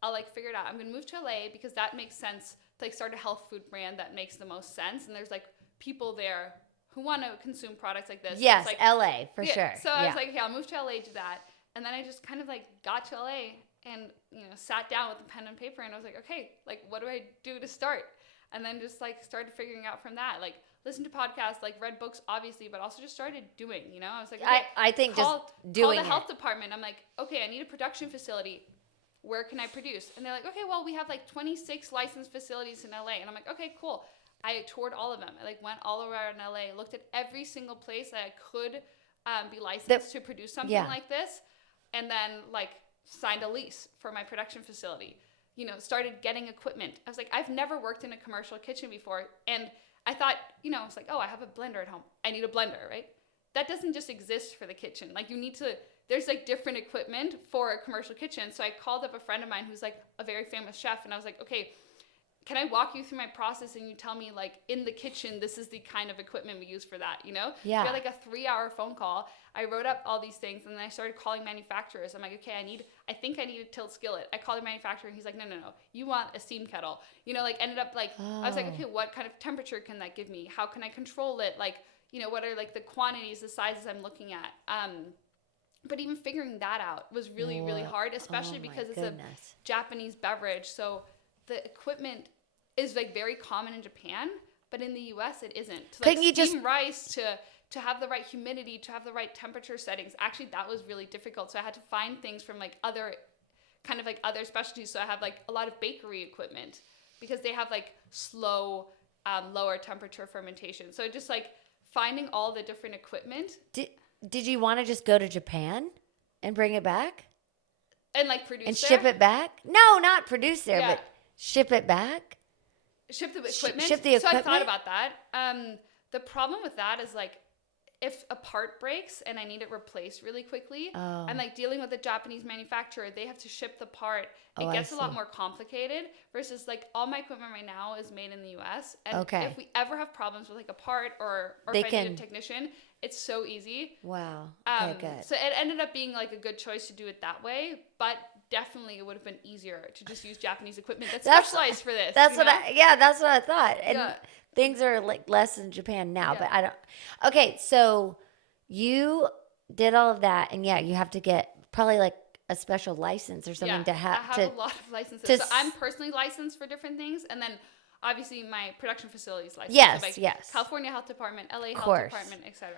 I'll like figure it out. I'm going to move to LA because that makes sense to like start a health food brand that makes the most sense. And there's like people there who want to consume products like this. Yes, like, LA for sure. So I was like, okay, I'll move to LA, do that. And then I just kind of like got to LA and, sat down with a pen and paper and I was like, okay, like what do I do to start? And then just like started figuring out from that, like listen to podcasts, like read books, obviously, but also just started doing, I was like, okay, I think just doing call the health department. I'm like, okay, I need a production facility. Where can I produce? And they're like, okay, well, we have like 26 licensed facilities in LA. And I'm like, okay, cool. I toured all of them. I like went all around LA, looked at every single place that I could be licensed to produce something like this. And then like signed a lease for my production facility, started getting equipment. I was like, I've never worked in a commercial kitchen before. And I thought, I was like, oh, I have a blender at home. I need a blender, right? That doesn't just exist for the kitchen. Like there's like different equipment for a commercial kitchen. So I called up a friend of mine who's like a very famous chef. And I was like, okay, can I walk you through my process and you tell me like in the kitchen, this is the kind of equipment we use for that, Yeah. We had like a 3-hour phone call. I wrote up all these things and then I started calling manufacturers. I'm like, okay, I think I need a tilt skillet. I called the manufacturer and he's like, no. You want a steam kettle. Like ended up like, I was like, okay, what kind of temperature can that give me? How can I control it? Like, what are like the quantities, the sizes I'm looking at? But even figuring that out was really, really hard, especially because it's a Japanese beverage. So the equipment is like very common in Japan, but in the US it isn't. To like steam rice, to have the right humidity, to have the right temperature settings. Actually, that was really difficult. So I had to find things from like other specialties. So I have like a lot of bakery equipment because they have like slow, lower temperature fermentation. So just like finding all the different equipment. Did you want to just go to Japan and bring it back? And like produce and there? Ship it back? No, not produce there, but ship it back? Ship the equipment? Ship the equipment? So I thought about that. The problem with that is like, if a part breaks and I need it replaced really quickly, I'm like dealing with a Japanese manufacturer. They have to ship the part. It gets a lot more complicated versus like all my equipment right now is made in the US. And if we ever have problems with like a part or if I need a technician, it's so easy. Wow. Okay, good. So it ended up being like a good choice to do it that way, but definitely it would have been easier to just use Japanese equipment that's specialized for this. That's what I thought. And things are like less in Japan now, but I don't. Okay, so you did all of that, and you have to get probably like a special license or something to have. I have a lot of licenses. So I'm personally licensed for different things, and then obviously my production facility is licensed. Yes, so like yes. California Health Department, LA Health Department, etc.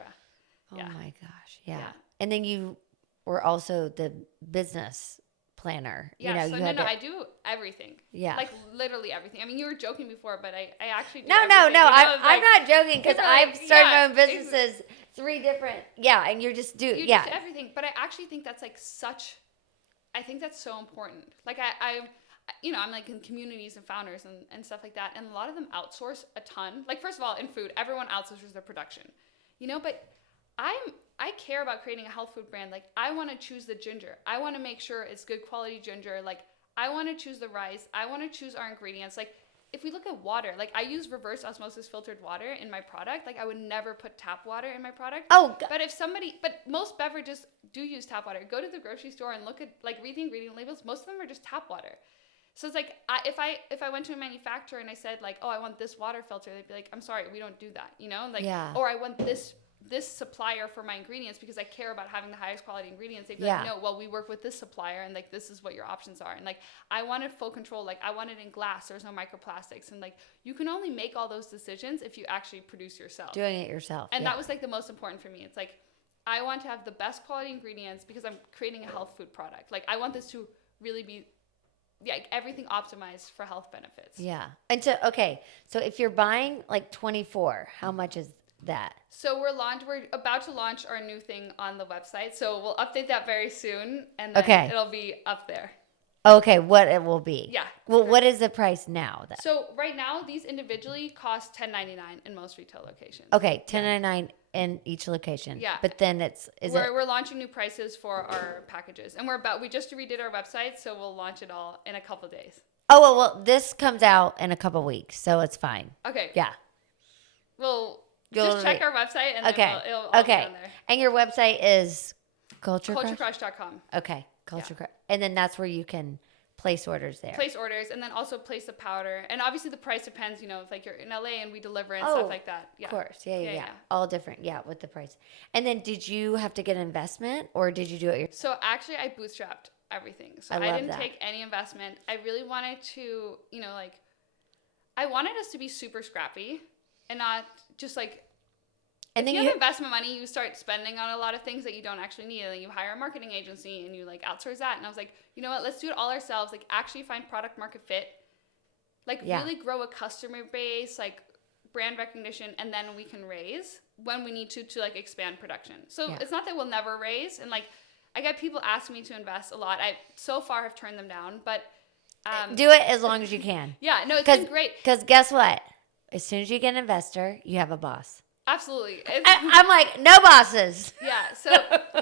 Oh my gosh, yeah. And then you were also the business planner. Yeah, I do everything. Yeah. Like literally everything. I mean, you were joking before, but I actually do everything. No. I'm not joking because I've started my own businesses, 3 different, and you're just do everything. But I actually think that's like I think that's so important. Like I'm like in communities and founders and stuff like that. And a lot of them outsource a ton. Like first of all, in food, everyone outsources their production, but I care about creating a health food brand. Like I want to choose the ginger. I want to make sure it's good quality ginger. Like I want to choose the rice. I want to choose our ingredients. Like if we look at water, like I use reverse osmosis filtered water in my product. Like I would never put tap water in my product. But most beverages do use tap water. Go to the grocery store and look at read the ingredient labels. Most of them are just tap water. So it's like if I went to a manufacturer and I said like, oh, I want this water filter, they'd be like, I'm sorry, we don't do that, or I want this this supplier for my ingredients because I care about having the highest quality ingredients. They'd be Yeah. like, no, well, we work with this supplier and like, this is what your options are. And like, I wanted full control. Like I wanted in glass, there's no microplastics. And like, you can only make all those decisions if you actually produce yourself. Doing it yourself. And yeah. that was like the most important for me. It's like, I want to have the best quality ingredients because I'm creating a health food product. Like I want this to really be like everything optimized for health benefits. Yeah. And so, okay. So if you're buying like 24, how much is that? So we're about to launch our new thing on the website. So we'll update that very soon and then it'll be up there. Okay, what it will be. Yeah. Well, what is the price now then? So right now these individually cost $10.99 in most retail locations. Okay, $10.99 in each location. Yeah. But then we're launching new prices for our packages. And we just redid our website, so we'll launch it all in a couple days. Oh, well, this comes out in a couple weeks, so it's fine. Okay. Yeah. Well, just check our website and then it'll all be on there. And your website is culturecrush.com. Okay, Culturecrush. And then that's where you can place orders there. Place orders and then also place the powder. And obviously the price depends, you know, if like you're in LA and we deliver and stuff like that. Yeah. Of course. Yeah. All different. Yeah, with the price. And then did you have to get an investment or did you do it yourself? So actually I bootstrapped everything. So I didn't take any investment. I really wanted to, you know, like I wanted us to be super scrappy and not just like if you have investment money, you start spending on a lot of things that you don't actually need. And then you hire a marketing agency and you like outsource that. And I was like, you know what, let's do it all ourselves. Like actually find product market fit, like really grow a customer base, like brand recognition. And then we can raise when we need to like expand production. So it's not that we'll never raise. And like, I get people asking me to invest a lot. I so far have turned them down, but do it as long as you can. Yeah, no, it's been great. Because guess what? As soon as you get an investor, you have a boss. Absolutely. I'm like, no bosses. Yeah.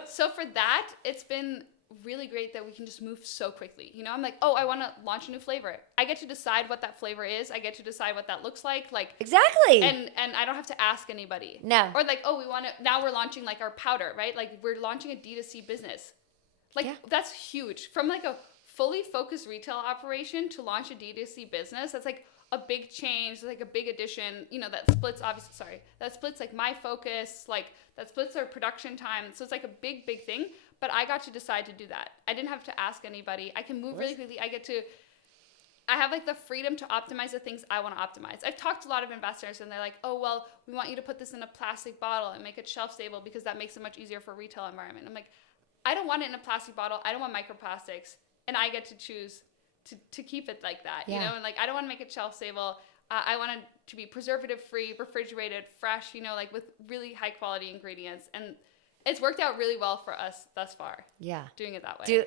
So for that, it's been really great that we can just move so quickly. You know, I'm like, oh, I want to launch a new flavor. I get to decide what that flavor is. I get to decide what that looks like. Like exactly. And I don't have to ask anybody. No. Or like, oh, now we're launching like our powder, right? Like we're launching a D2C business. Like that's huge. From like a fully focused retail operation to launch a D2C business, that's like a big change, like a big addition, you know, that splits like my focus, like that splits our production time. So it's like a big thing, but I got to decide to do that. I didn't have to ask anybody. I can move really quickly. I have like the freedom to optimize the things I want to optimize. I've talked to a lot of investors and they're like, oh, well, we want you to put this in a plastic bottle and make it shelf stable because that makes it much easier for retail environment. I'm like, I don't want it in a plastic bottle. I don't want microplastics. And I get to choose to keep it like that, you know, and like I don't want to make it shelf stable. I want it to be preservative free, refrigerated, fresh, you know, like with really high quality ingredients. And it's worked out really well for us thus far. Yeah. Doing it that way. Do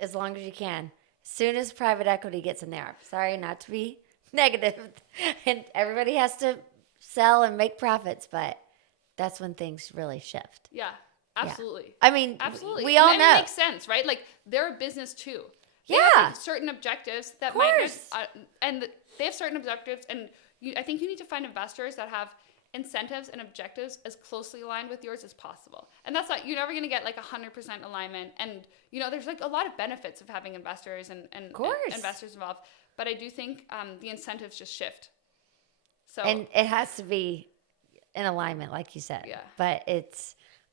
as long as you can. As soon as private equity gets in there, sorry not to be negative, and everybody has to sell and make profits, but that's when things really shift. Yeah, absolutely. Yeah. I mean, absolutely. We all know. It makes sense, right? Like they're a business too. They have certain objectives that might and they have certain objectives, and I think you need to find investors that have incentives and objectives as closely aligned with yours as possible. And that's not, you're never going to get like 100% alignment, and you know there's like a lot of benefits of having investors and investors involved, but I do think the incentives just shift. So and it has to be in alignment, like you said. Yeah. But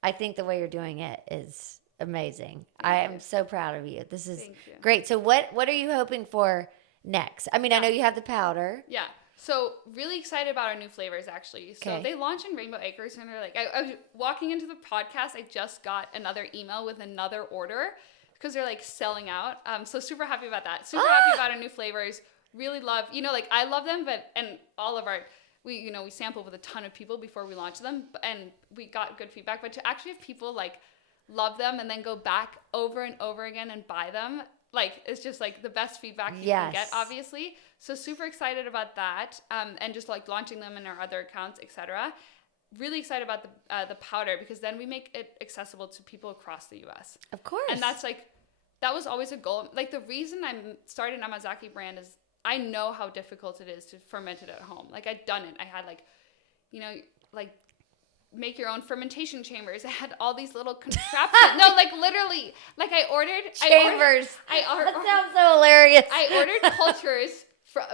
I think the way you're doing it is amazing. I am so proud of you. This is great. So what are you hoping for next? I mean, I know you have the powder. Yeah. So really excited about our new flavors, actually. So they launched in Rainbow Acres, and they're like, I was walking into the podcast, I just got another email with another order because they're like selling out. So super happy about that. Super happy about our new flavors. Really love, you know, like I love them, and all of our, we sampled with a ton of people before we launched them, and we got good feedback. But to actually have people like love them and then go back over and over again and buy them, like it's just like the best feedback you can get, obviously. So super excited about that, and just like launching them in our other accounts, etc. Really excited about the powder, because then we make it accessible to people across the US. Of course. And that's like, that was always a goal. Like the reason I started an amazake brand is I know how difficult it is to ferment it at home. Like I'd done it. I had like, you know, like make your own fermentation chambers. I had all these little contraptions. No, like literally, like I ordered chambers. That sounds so hilarious. I ordered cultures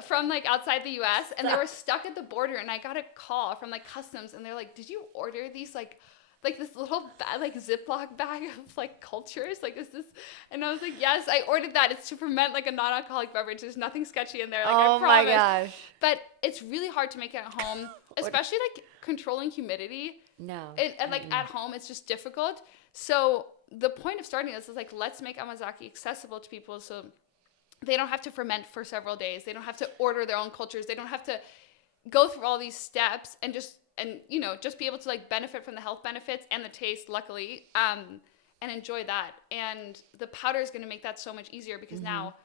from like outside the US, and they were stuck at the border, and I got a call from like customs, and they're like, did you order these like this little like Ziploc bag of like cultures? Like, is this? And I was like, yes, I ordered that. It's to ferment like a non-alcoholic beverage. There's nothing sketchy in there. Like, I promise. My gosh. But it's really hard to make it at home, especially like controlling humidity. No. And like at home, it's just difficult. So the point of starting this is like, let's make amazake accessible to people so they don't have to ferment for several days. They don't have to order their own cultures. They don't have to go through all these steps and just be able to like benefit from the health benefits and the taste, luckily, and enjoy that. And the powder is going to make that so much easier because now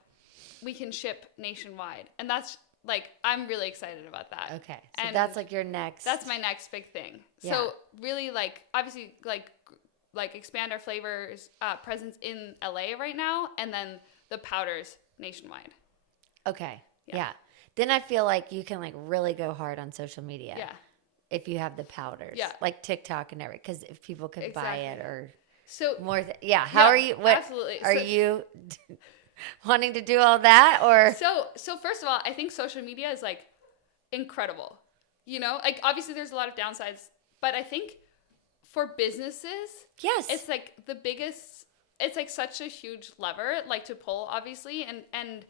we can ship nationwide. And that's like, I'm really excited about that. Okay. So and that's like your next. That's my next big thing. Yeah. So really like, obviously like expand our flavors presence in LA right now, and then the powders nationwide. Okay. Yeah. Then I feel like you can like really go hard on social media. Yeah. If you have the powders. Yeah. Like TikTok and everything. Because if people could buy it or more. How are you? What, absolutely. Are you wanting to do all that or? So first of all, I think social media is like incredible. You know, like obviously there's a lot of downsides, but I think for businesses, yes, it's like the biggest. It's like such a huge lever, like to pull, obviously, and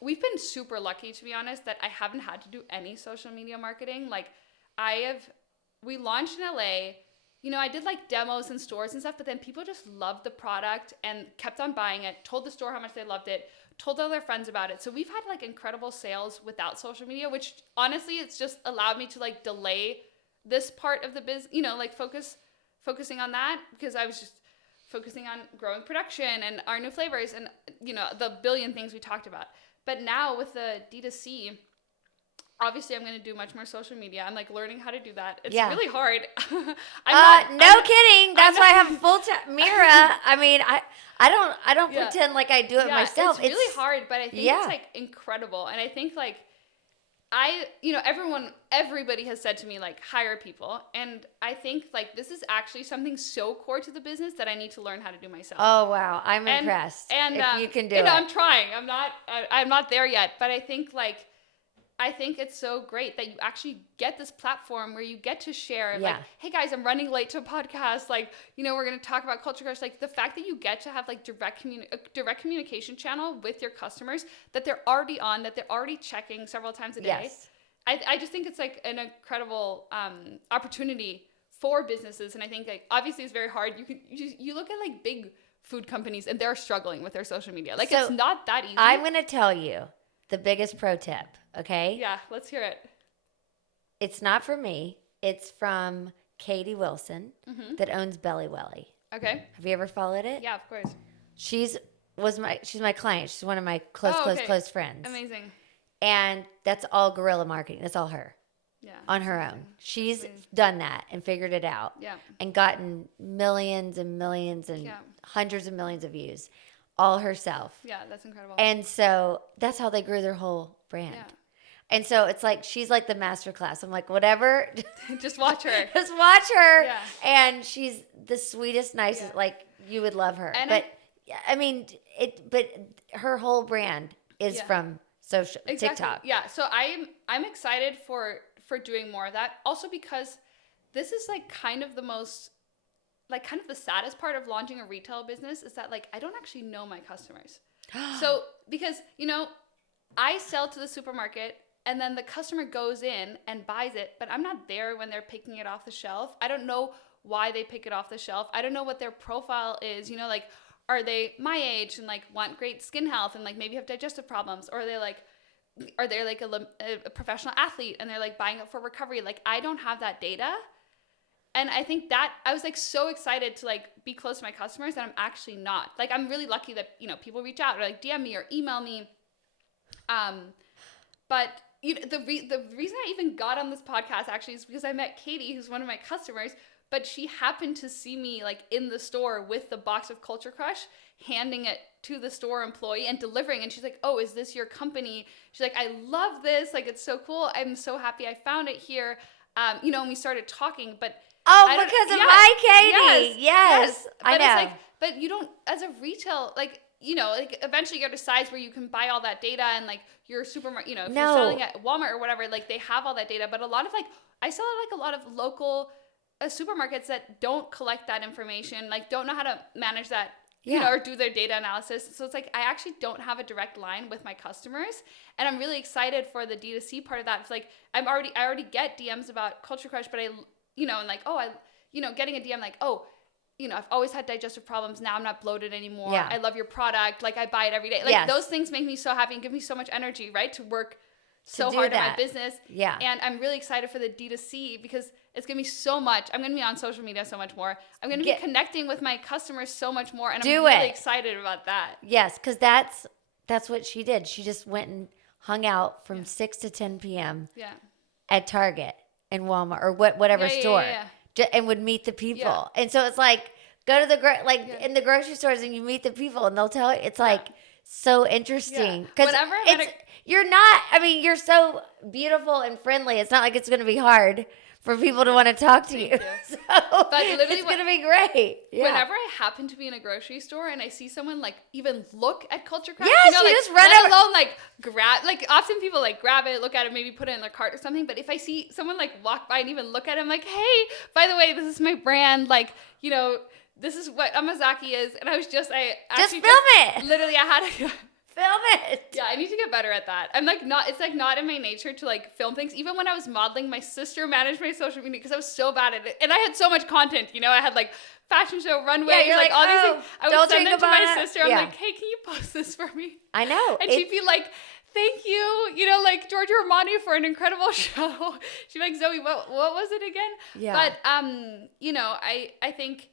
we've been super lucky, to be honest, that I haven't had to do any social media marketing. Like we launched in LA. You know, I did like demos in stores and stuff, but then people just loved the product and kept on buying it, told the store how much they loved it, told all their friends about it. So we've had like incredible sales without social media, which honestly, it's just allowed me to like delay this part of the business, you know, like focusing on that, because I was just focusing on growing production and our new flavors and, you know, the billion things we talked about. But now with the D2C, obviously I'm going to do much more social media. I'm like learning how to do that. It's really hard. I'm kidding. That's why I have a full time Mira. I mean, I don't pretend like I do it myself. It's really hard, but I think it's like incredible. And I think like everybody has said to me like hire people, and I think like this is actually something so core to the business that I need to learn how to do myself. Oh wow, I'm impressed. And if you can do it. I'm trying. I'm not there yet, but I think it's so great that you actually get this platform where you get to share like, hey guys, I'm running late to a podcast. Like, you know, we're going to talk about Culture Crush. Like the fact that you get to have like direct communication channel with your customers that they're already on, that they're already checking several times a day. Yes. I just think it's like an incredible opportunity for businesses. And I think like, obviously it's very hard. You look at like big food companies and they're struggling with their social media. Like it's not that easy. I'm going to tell you the biggest pro tip. Okay. Yeah, let's hear it. It's not for me. It's from Katie Wilson that owns Belly Welly. Okay. Have you ever followed it? Yeah, of course. She's my client. She's one of my close friends. Amazing. And that's all guerrilla marketing. That's all her. Yeah. On her own. She's done that and figured it out. Yeah. And gotten millions and millions and hundreds of millions of views all herself. Yeah, that's incredible. And so that's how they grew their whole brand. Yeah. And so it's like, she's like the master class. I'm like, whatever. Just watch her. Just watch her. Yeah. And she's the sweetest, nicest, like you would love her. And but her whole brand is from social TikTok. Yeah. So I'm excited for doing more of that. Also because this is like kind of the saddest part of launching a retail business is that like, I don't actually know my customers. So because, you know, I sell to the supermarket and then the customer goes in and buys it, but I'm not there when they're picking it off the shelf. I don't know why they pick it off the shelf. I don't know what their profile is. You know, like, are they my age and like want great skin health and like maybe have digestive problems? Or are they like a professional athlete and they're like buying it for recovery? Like, I don't have that data. And I think that I was like so excited to like be close to my customers that I'm actually not. Like, I'm really lucky that, you know, people reach out or like DM me or email me. But you know, the reason I even got on this podcast actually is because I met Katie, who's one of my customers, but she happened to see me like in the store with the box of Culture Crush, handing it to the store employee and delivering. And she's like, oh, is this your company? She's like, I love this. Like, it's so cool. I'm so happy I found it here. You know, and we started talking, but because of my Katie. Yes. I know. It's like, but you don't, as a retail, like, like eventually you get to a size where you can buy all that data and like your supermarket, if No. you're selling at Walmart or whatever, like they have all that data. But a lot of like, I saw like a lot of local supermarkets that don't collect that information, like don't know how to manage that, or do their data analysis. So it's like, I actually don't have a direct line with my customers. And I'm really excited for the D2C part of that. It's like, I already get DMs about Culture Crush, but and like, getting a DM like, I've always had digestive problems. Now I'm not bloated anymore. Yeah. I love your product. Like I buy it every day. Like those things make me so happy and give me so much energy, right? To work so hard in my business. Yeah. And I'm really excited for the D2C because it's going to be so much. I'm going to be on social media so much more. I'm going to be connecting with my customers so much more. And I'm really excited about that. Yes. Cause that's what she did. She just went and hung out from 6 to 10 p.m. At Target and Walmart or whatever store. And would meet the people. Yeah. And so it's like, go to the, in the grocery stores and you meet the people and they'll tell you, it's like so interesting. Because you're so beautiful and friendly. It's not like it's going to be hard for people to want to talk to you. So but literally it's going to be great. Yeah. Whenever I happen to be in a grocery store and I see someone like even look at Culture Crush, she just run let alone like grab, like often people like grab it, look at it, maybe put it in their cart or something. But if I see someone like walk by and even look at it, I'm like, hey, by the way, this is my brand. Like, this is what amazake is. And I film it. Literally, I had to film it. Yeah, I need to get better at that. I'm like it's like not in my nature to like film things. Even when I was modeling, my sister managed my social media because I was so bad at it. And I had so much content, I had like fashion show, runways, you're like all these things. I would send them to my sister. I'm like, hey, can you post this for me? I know. And she'd be like, thank you, like Giorgio Armani for an incredible show. She'd be like, Zoe, what was it again? Yeah. But, I think,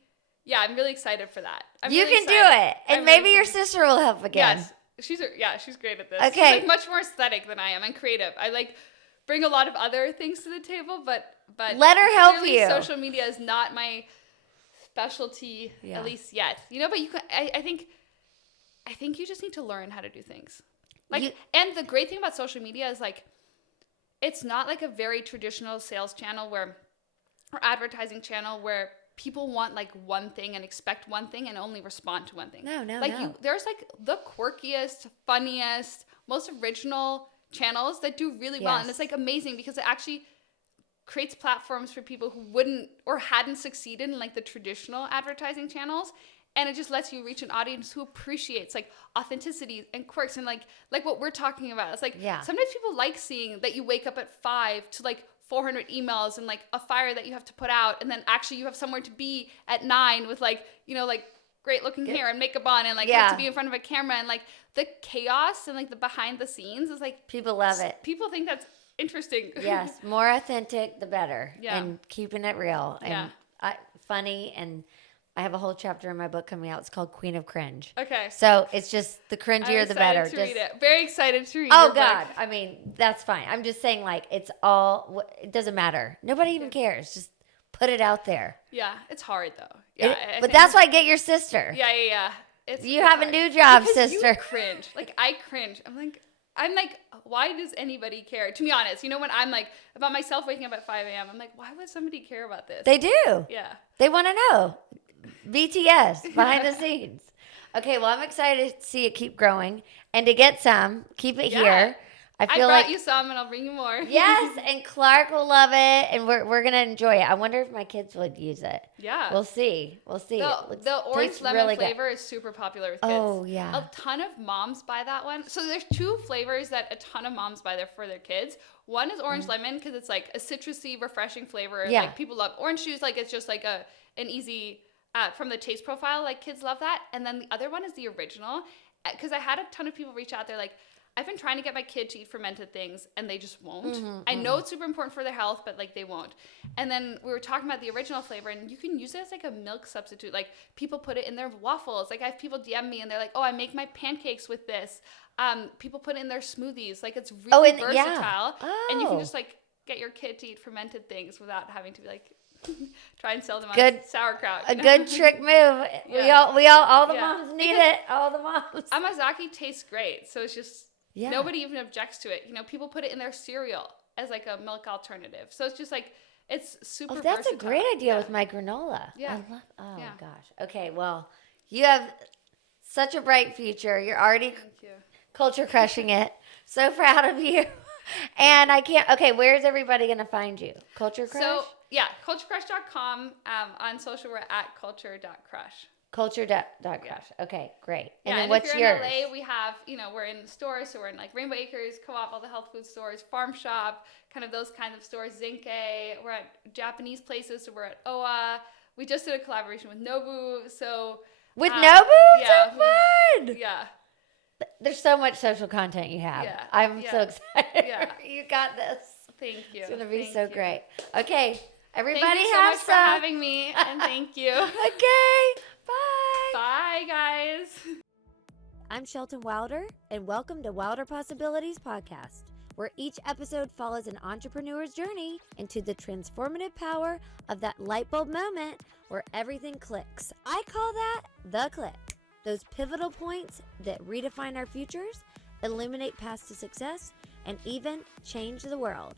I'm really excited for that. You can do it. And maybe your sister will help again. Yes. She's great at this. Okay. She's like much more aesthetic than I am and creative. I like bring a lot of other things to the table, but let her help you. Social media is not my specialty, at least yet. But you can. I think you just need to learn how to do things. And the great thing about social media is like, it's not like a very traditional sales channel or advertising channel where people want like one thing and expect one thing and only respond to one thing. No. There's like the quirkiest, funniest, most original channels that do really well. And it's like amazing because it actually creates platforms for people who wouldn't or hadn't succeeded in like the traditional advertising channels. And it just lets you reach an audience who appreciates like authenticity and quirks and like what we're talking about. It's like sometimes people like seeing that you wake up at 5 to like 400 emails and like a fire that you have to put out, and then actually you have somewhere to be at 9 with like like great looking hair and makeup on and like have to be in front of a camera, and like the chaos and like the behind the scenes is like people love it. People think that's interesting. Yes, more authentic the better. And keeping it real and funny. And I have a whole chapter in my book coming out. It's called Queen of Cringe. Okay. So it's just the cringier the better. Read it. Very excited to read your God. Book. I mean, that's fine. I'm just saying like it doesn't matter. Nobody even cares. Just put it out there. Yeah. It's hard though. Yeah. But that's why I get your sister. Yeah. You have a new job, because sister. You cringe. Like I cringe. I'm like, why does anybody care? To be honest, when I'm like about myself waking up at 5 a.m., I'm like, why would somebody care about this? They do. Yeah. They want to know. BTS behind the scenes. Okay, well, I'm excited to see it keep growing and to get some. Keep it here. I brought you some, and I'll bring you more. Yes, and Clark will love it, and we're gonna enjoy it. I wonder if my kids would use it. Yeah, we'll see. The orange lemon flavor is super popular with kids. Oh yeah, a ton of moms buy that one. So there's 2 flavors that a ton of moms buy there for their kids. One is orange lemon because it's like a citrusy, refreshing flavor. Yeah. Like people love orange juice. Like it's just like an easy. From the taste profile, like kids love that. And then the other one is the original, because I had a ton of people reach out. They're like, I've been trying to get my kid to eat fermented things and they just won't. I know it's super important for their health, but like they won't. And then we were talking about the original flavor, and you can use it as like a milk substitute. Like people put it in their waffles. Like I have people DM me and they're like, oh, I make my pancakes with this. People put it in their smoothies. Like it's really versatile. And you can just like get your kid to eat fermented things without having to be like, try and sell them on sauerkraut. A good trick move. Yeah. We all the moms need it. All the moms. Amazake tastes great, so it's just nobody even objects to it. People put it in their cereal as like a milk alternative. So it's just like it's super. Oh, that's versatile. a great idea with my granola. Yeah. Gosh. Okay, well, you have Such a bright future. You're already Thank you. culture crushing it. So proud of you. And I can't. Okay, where's everybody going to find you? Culture Crush? So, yeah, culturecrush.com. On social, we're at culture.crush. Culture.crush. Yeah. Okay, great. Yeah, And then and what's if you're yours? in LA, we have, we're in stores. So we're in like Rainbow Acres, Co-op, all the health food stores, Farm Shop, kind of those kinds of stores, Zinke. We're at Japanese places. So we're at OA. We just did a collaboration with Nobu. So With Nobu? yeah, So fun! yeah. There's so much social content you have. Yeah, I'm yeah, so excited. yeah. You got this. Thank you. It's going to be Thank so you. great. Okay, everybody Thank you so have much for some. having me, and thank you. Okay, bye. Bye, guys. I'm Shelton Wilder, and welcome to Wilder Possibilities Podcast, where each episode follows an entrepreneur's journey into the transformative power of that light bulb moment where everything clicks. I call that the click. Those pivotal points that redefine our futures, illuminate paths to success, and even change the world.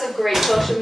that's a great social media